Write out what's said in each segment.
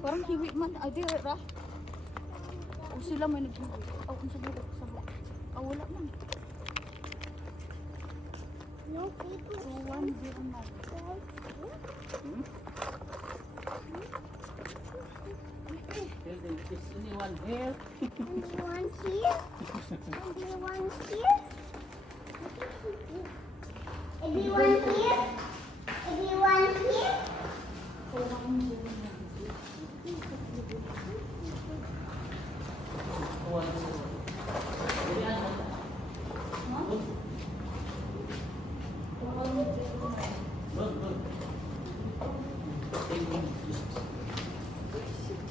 Parang hiwi man. Ay, di, ra. O sila may nag-hiwi. O, kung sabulak, sabulak. O, wala man. No people. So, 1-0 na. Is anyone here? Anyone here? Anyone here? Everyone here? Everyone here? So, 1-0 na.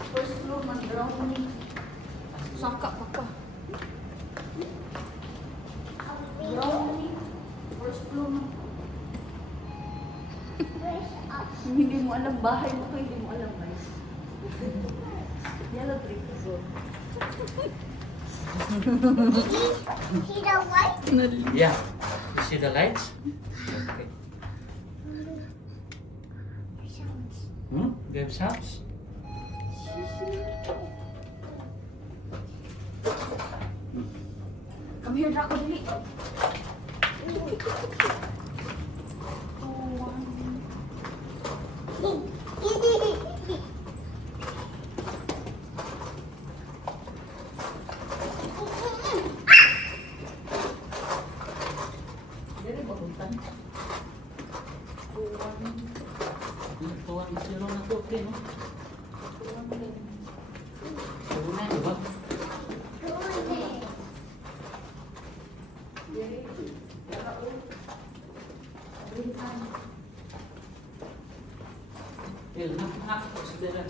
First floor man, brownie. Sangka pa pa. Brownie. First floor man. Where's up? Hindi mo alam bahay mo to, hindi mo alam guys. Yellow brick road. See the white? Yeah. You see the lights? Okay. Hmm? Gabe's house? Come here, Draco, dali. Dali, bagutan. Tuwan na zero na to. Okay, no? Tuwan na, diba? Well, knock sa dala.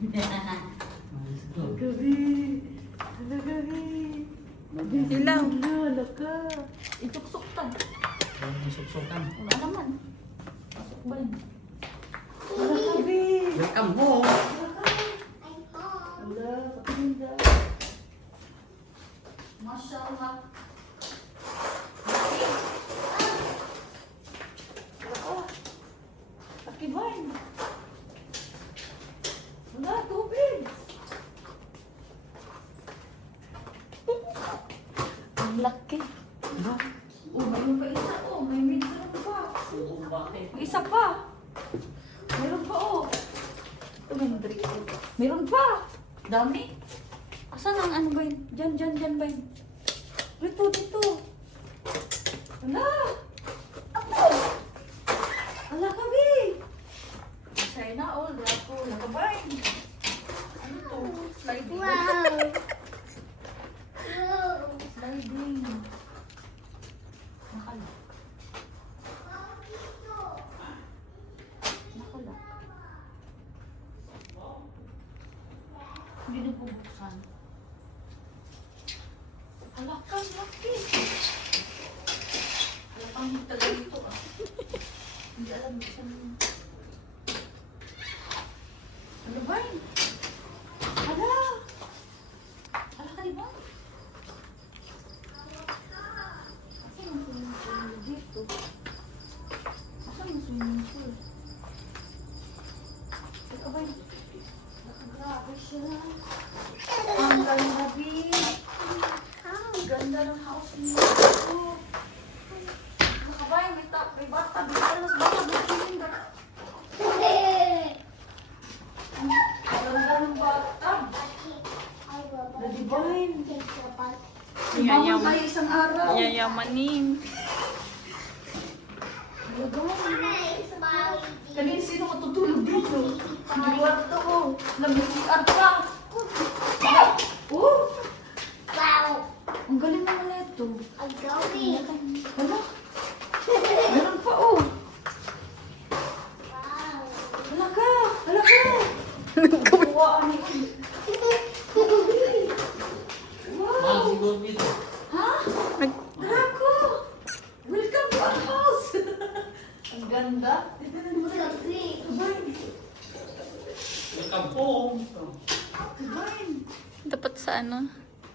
Let's go. Ilaw. Wala ka. Ituksok ta. Suksukan. Wala naman. Pasok ba yun? Welcome home. Wala, patinda. Masyaallah. Pakiban. Wala, tubig. Ang laki. Oh, mayroon pa isa. Oh, may mixer pa. May isa pa. Meron pa, oh. Ito, may drink. Meron pa. Dami. Asan ang ano ba yun? Diyan ba yun? Dito, dito. Ala. Ako. Ala kami. China, oh. Ako. Nakabay. Ano to? Sliding. Wow. Sliding. Nakala. Nakala. Hindi na bubuksan. Ala ka, laki. Ala pang tagal ito ah. Hindi alam saan. Ano ba yun? Ala! Ala ka, di ba? Asan ang swimming pool dito? Asan ang swimming pool? Teka ba yun? Grabe siya. Ang ganda, Bi. Ang ganda ng house niyo. Nakabay, may bata. May alas bata. May feeling ka. Ang ganda ng bata. Na-divine. Tumangon tayo isang araw. Yayamanin. Kanina sino matutulog dito? Ang kwarto ko. Nag-CR pa. Oh! Wow. Ang galing naman na ito. I'm going. Wala. Meron pa oh. Wow. Wala ka. Wala ka. Kuwaan niyo. Mahal siguro dito. Ha? Draco! Welcome to our house! Ang ganda. Dito na naman tayo. Welcome home. Divine. Dapat sa ano?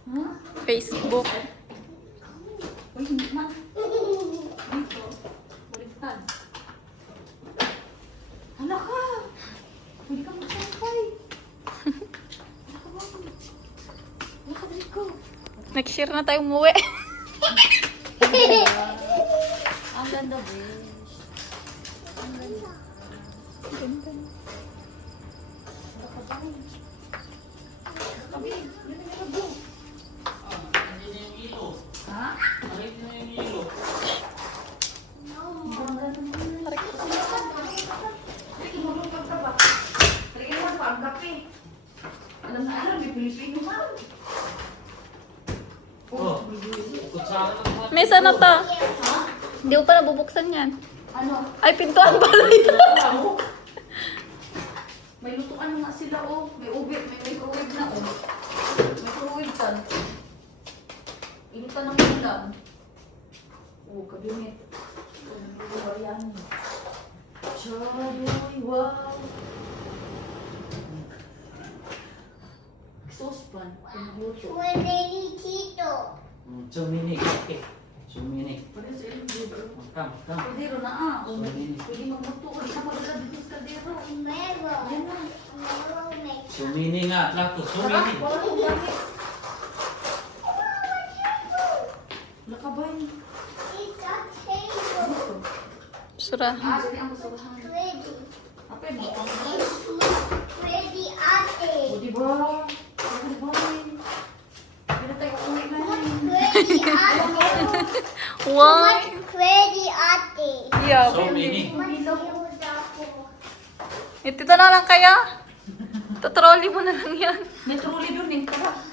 Ha? Facebook. Uy, hindi na. Dito. Baliktad. Next year na tayo umuwi. Ang ganda, besh. Ganda. Kami, yun ang nilabo. Hindi na yung ilo. Ha? Nakita na yung ilo. Ang ganda naman. Sige, magluto ka ba? Sige naman pa, ang kape. Alam na alam, may Pilipino man. Oh, kutsara na naman. Miss, ano to? Ha? Hindi ko pa nabubuksan yan. Ano? Ay, pintuan pala ito. May lutuan na nga sila, oh. May ube, may microwave na, oh. Microwave tan. Inutan ng ulam. Oh, kabinet. Oh, ayan. Charoy, wow. Saucepan. Pangluto. Tito. Chumini. Okay. Chumini. Pwede sa ilang libro. Come. Kaldero na, ah. Oh, Chumini. pwede magluto. Ulit na magdala dito sa kaldero. Meron. Ayan na. Meron next. Chumini nga. Lato. Tara, Chumini. wala kong gamit. Lakabay. It's a table. Ano to? Sura. Ah, dali ang kasalahan. Ready. Apa mo? Ready, ate. O, diba? Ano ba? Hindi tayo uwi na yun. Ready, ate. Wow. Ready, ate. Yeah. So many. Mag-use ako. Ito na lang kaya? Tatrolly mo na lang yan. May trolley doon eh. Tara.